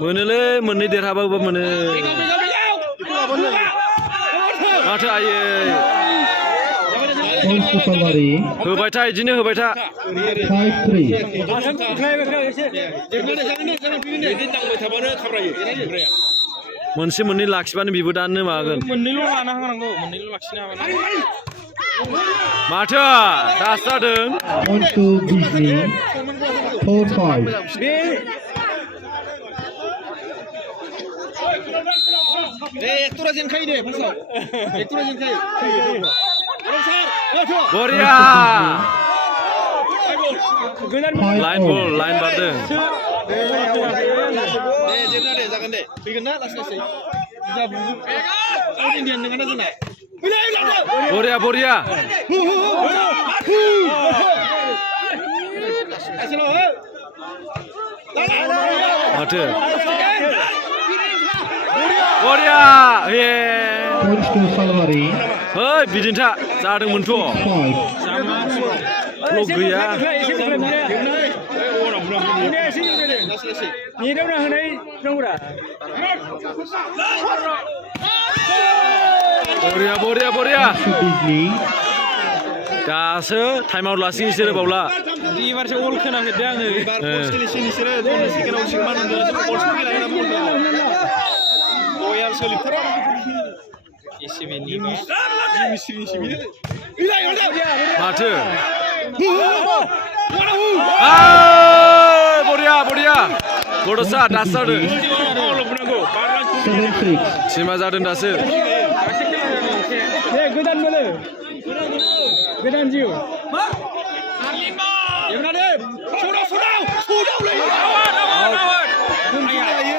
मोनोलै मोननै देरहाबाबो मोनो माथो आयै होबाय था इदिनो होबाय था 5-3 मोनसे मोननै लाखिबानो बिबो दानो मागोन मोननैल' लाना होनांगौ मोननैल' लाखिनो हाबानो माथो दासो जादों Point to Disney 4-5 एक्टरा जेनखायो दे फार्स्टआव एक्टरा जेनखायो बरिया 5-all लाइन बारदों दे जेबना दे जागोन दे फैगोन ना लासै लासै जा बुजु साउथ इन्डियान नङा ना जोंना बरिया माथो बरिया Points to Salwari ओइ बिदिनोथा जादोंमोनथ' 5 ब्लक गैया बरिया to Disney दासो टाइम आउट लासिगोन बिसोरो बावला एबारसो अल खोनाफेरदों आङो एबार बल्स गेलेसिगोन बिसोरो सेकेन्डआव सिगमान होनदों बल्स गेलेना रयेल सोलिथार माथो बरिया बड'सा दासो जादों 7-6 सिमा जादों दासो गोदान जिउ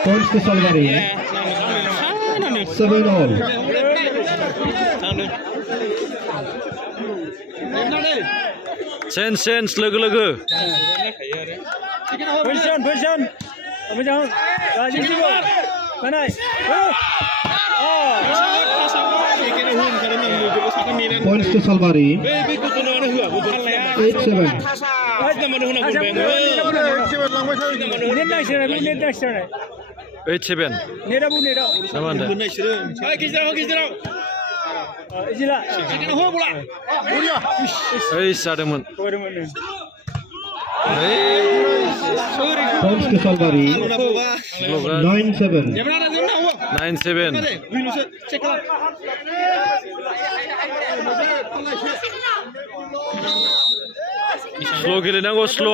Points to Salwari 7-all sense logo position मोजां जिउ बानाय Points to Salwari 8-7 8-7 sama anda जादोंमोन Points to Salwari 9-7 9-7 स्ल' गेलेनांगौ स्ल'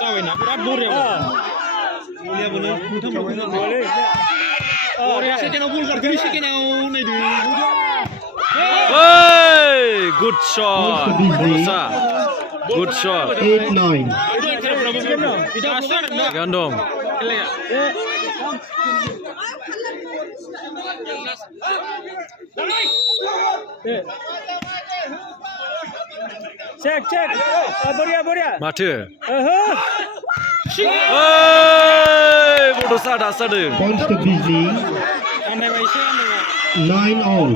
जाबायना बिराद बरिया सेकेन्डआव बल गारदों सेकेन्डआव नायदो गुड शट गुड शट 8-9 थिगानो दं cek बरिया माथो बड'सा दासो जादों Points to Disney 9-all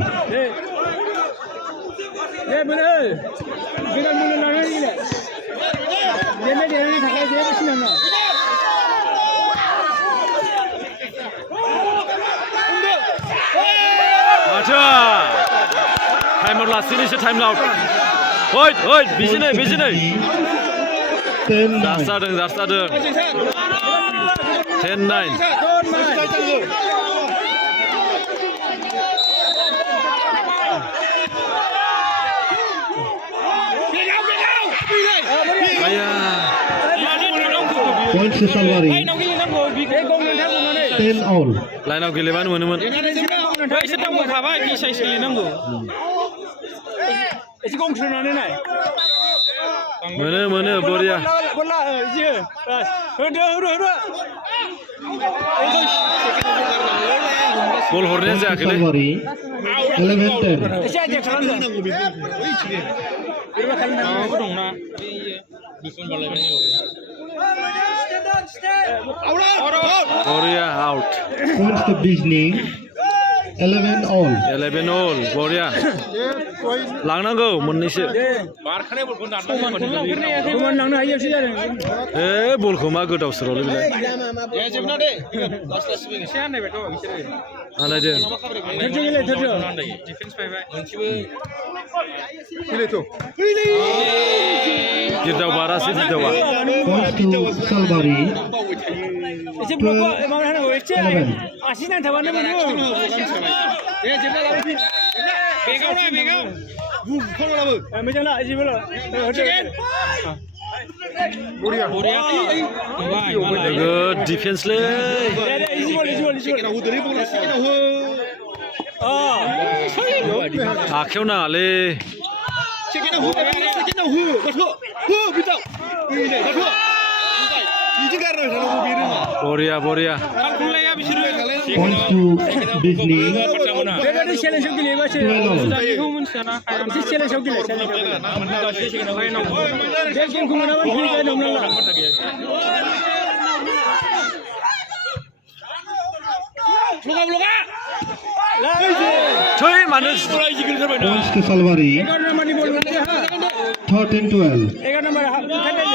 मोनो गोदान लानानै देरनायनि थाखाय जेबो सिनाङा माथो टाइम आउट लासिनोसो टाइम आउट ओइ बिजिनै दासो जादों 10-9 Points to Salwari 10-all लाइनाव गेलेबानो मोनोमोन एसे दांबोखाबाय बि साइज गेलेनांगौ एसे गंस्रोनानै नाय मोनो बरिया बल हरनाया जायाखैलै Salwari 11-10 एसे आइडिया खालामदों माबाबो दंना बिखुन बालायबाय बरिया out Points to Disney 11-all 11-all बरिया लांनांगौ मोननैसो समान लांनो हायो एसे जादों ए बलखौ मा गोदाव सोरावलै बेलाय दे जेबो ना दे लास्ट लास्ट फैगोन एसे आन्दायबायथ' बिसोरो आलायदों थोरजो गेले थोरजो डिफेन्स फैबाय मोनसेबो गिरदाव बारासो गिरदावा Points to Salwari. बावबाय थायो एसे ब्लक माबा होनांगौ एसे आसि नांथाबानो मोनो दे जेबो लाबोफिन बेगाव ना बेगाव बुखांना लाबो मोजां ला जेबो नोगोद डिफेन्सलै इजि बल सेकेन्डआव होदोलै बला सेकेन्डआव हो आखायाव नाङालै सेकेन्डआव हो सेकेन्डआव हो गथ' हो बिदाव गथ' बिदि गारनो थानांगौ बे रोङा बरिया बरिया खारखुलाया बिसोरो Points to Disney. बेबायदि चेलेन्जआव गेलेबासो 12 all. बेखौ मिन्थियाना एसे चेलेन्जआव गेले बे गेमखौ मोनाबा गेलेबाय दं नाला लगा थै मानो Points to Salwari. 11 नम्बरनि बल मोनदे हा 13-12. 11 नम्बर खायदे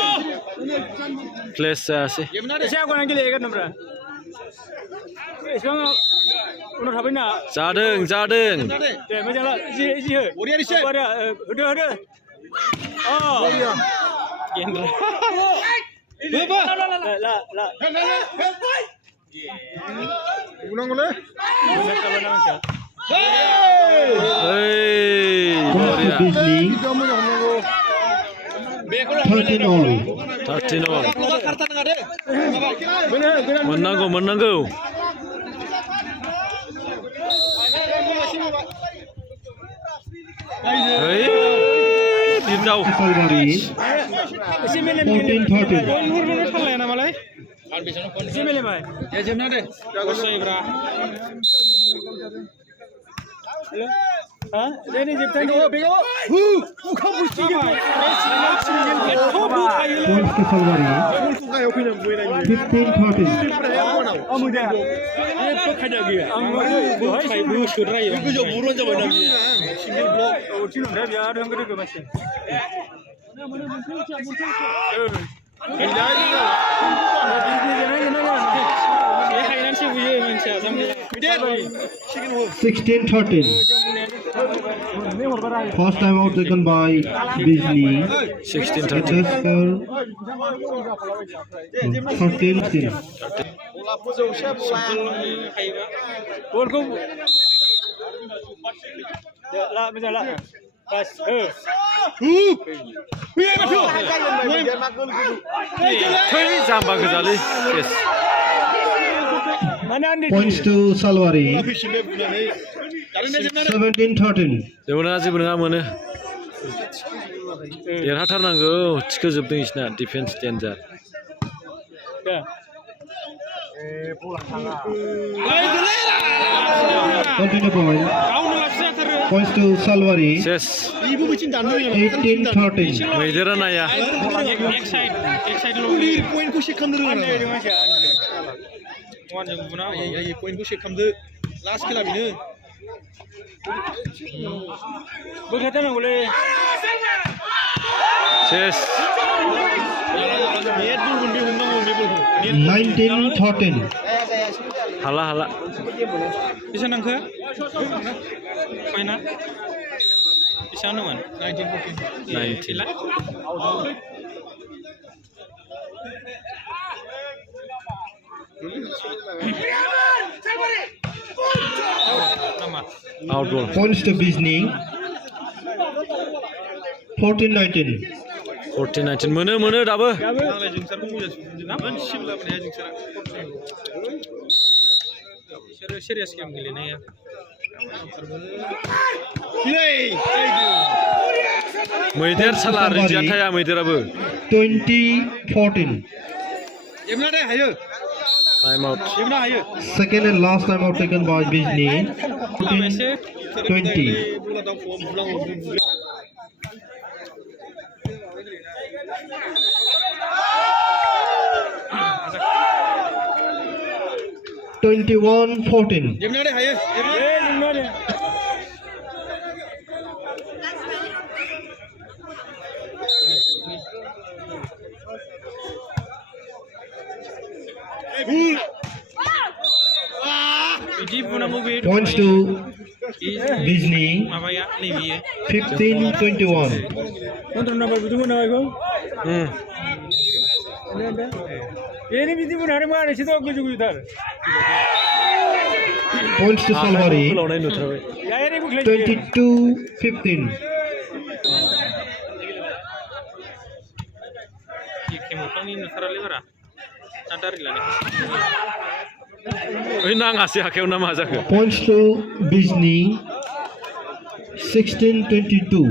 प्लेस जायासै एसे आगोना गेले 11 नम्बर एसेबां उनाव थाबायना जादों जादों दे मोजां ला इजि हो बरिया रिसे होदो अ गेन्द्रा होबा ला उनांगौलै ओइ Points to Disney. 13 all. 13 all लगा खारता नङा दे मोननांगौ मोननांगौ ओइ गिरदाव Salwari. एसे मेलेम 14-13. थांलाया नामालाय एसे मेलेमाय दे जेबना दे जायोब्रा हेल' हा दे जोबथाय बेगाव हु उखा बुस्थि Points to Salwari. गायाव फैना बयनाय 15-13. गोजौ बुरन जाबाय ना single block Sixteen 13. First time out taken by Disney. 16 At 13 the score 13-16. बलखौ ला मोजां ला बास हो थै जाम्बा गोजालै केस माने आन्दै Points to Salwari. फैसिनबाय बुनानै दारेना जेबना दे 17-13. जेबो नङा जेबो नङा मोनो देरहाथारनांगौ थिखोजोबदों बिसिना defence danger Continue point. Points to Salwari. सेस बेबो बिथिं दाननो 18-13. मैदेरा नाया एक साइड रोङा पइन्टखौ चेक खालामनो रोङा वानजों बुना पइन्टखौ चेक खालामदो लास्ट खेला बेनो बोखारथारनांगौलै सेस नेट बलमोन बे हमनांगौ बे बलखौ 19-13. हाला हाला बेसेबां नांखो फाइना बेसेबां होनोमोन 19 नामा आउट बल Points to Disney. 14-19. 14-19 मोनो दाबो आंलाय जोंसारखौ मोजां मोनसिम लाबोनो हाया जोंसारा बिसोरो सिरियास गेम गेलेनाया मैदेर साला रिजिया थाया मैदेराबो 20-14. जेबना दे हायो टाइम आउट जेबना हायो Second and last time out taken by Disney. 20. बला दाउखौ बुलाङो 21-14. जेबना दे हायो बिदि बुनांगौ बे Points to Bijni. माबाया नैबेयो 15-21. Kontrol nomor betul mana aku? Ini bidu pun hari mana sih tu aku juga tar. Points to Salwari. फोलावनाय नुथारबाय Ya ini bukan. 22-15. केमोफ्रांनि नुथारालै बारा ना दारि लानायखौ ओइ नाङासै आखायाव ना मा जाखो Points to Bijni. 16-22.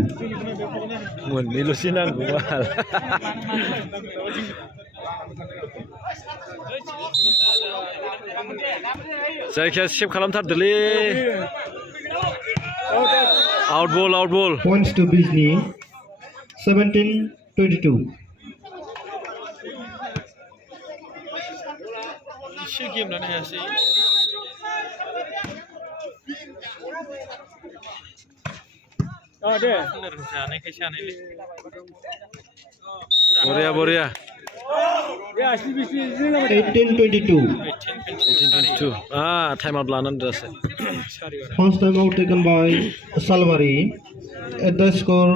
मोननैल'सो नांगौ बाल जायखिया सेभ खालामथारदोलै आउट बल Points to Bijni. 17-22. Essay game लानो हायासै Oh deh. जानायखायसो हानायलै बरिया Ya asli bisnis ini nama. 18-22. 18-22 time out लानानै दासो First time out taken by Salwari. At the score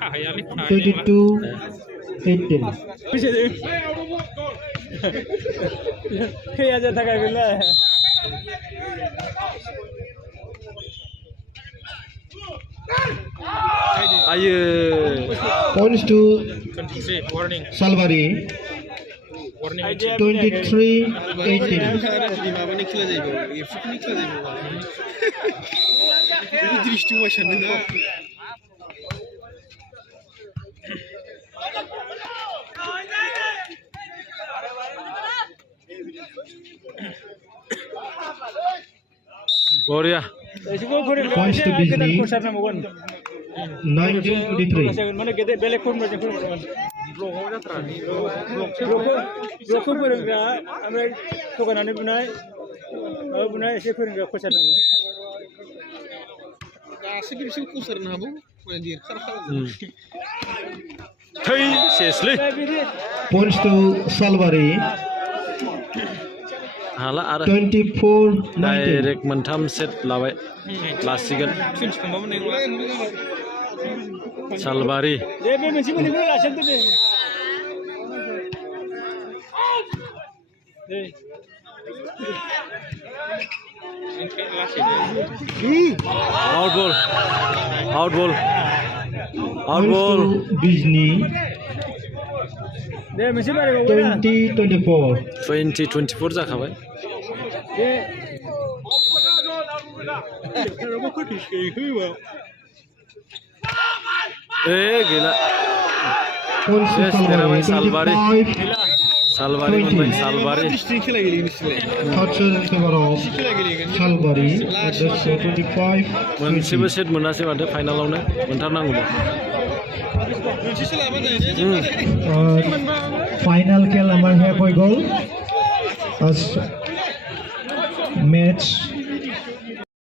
हायालै 22-18. Bisa deh. Kayak aja tak kayak gila. आयो Points to 23 warning Salwari. Warning 23-18. माबानि खेला जायो एफुनि खेला जायो बिदि दृष्टि वाइस सानदों ना बरिया Semua kurang. Points to Bijni. Kurang nama kan. 19-23. Mana kita belak pun macam kurang. ब्लगाव जाथ्रा Rokok foreigner, Amerik tokanan ini punai, punai saya foreigner kurang nama. दासो बिसोर कुसारनो हागौ माने खारखाला थै सेसलै Points to Salwari. हाला आरो 24-19. डाइरेक्ट मोनथाम सेट लाबाय लासिगोन सोंबाबो नंगौ Salbari Dia memang mana pun asal tu deh. Out बल Points to Bijni. Dia mesti mana kau kan? 20-24. 20-24 जाखाबाय गैला Points to Yes, Salwari. Salwari. 25. Salbari मोनबाय सालबारि दृष्टिनि खेला गेलेयो नोंसोरलाय Third shot in favor of खेला गेलेगोन Salwari. At the score 25. मोनसेबो सेट मोनासै माथो फाइनालावनो मोनथारनांगौमोन मोनसेसो लाबानो जायो Final খেল আমাৰ শেষ হৈ গ'ল। Match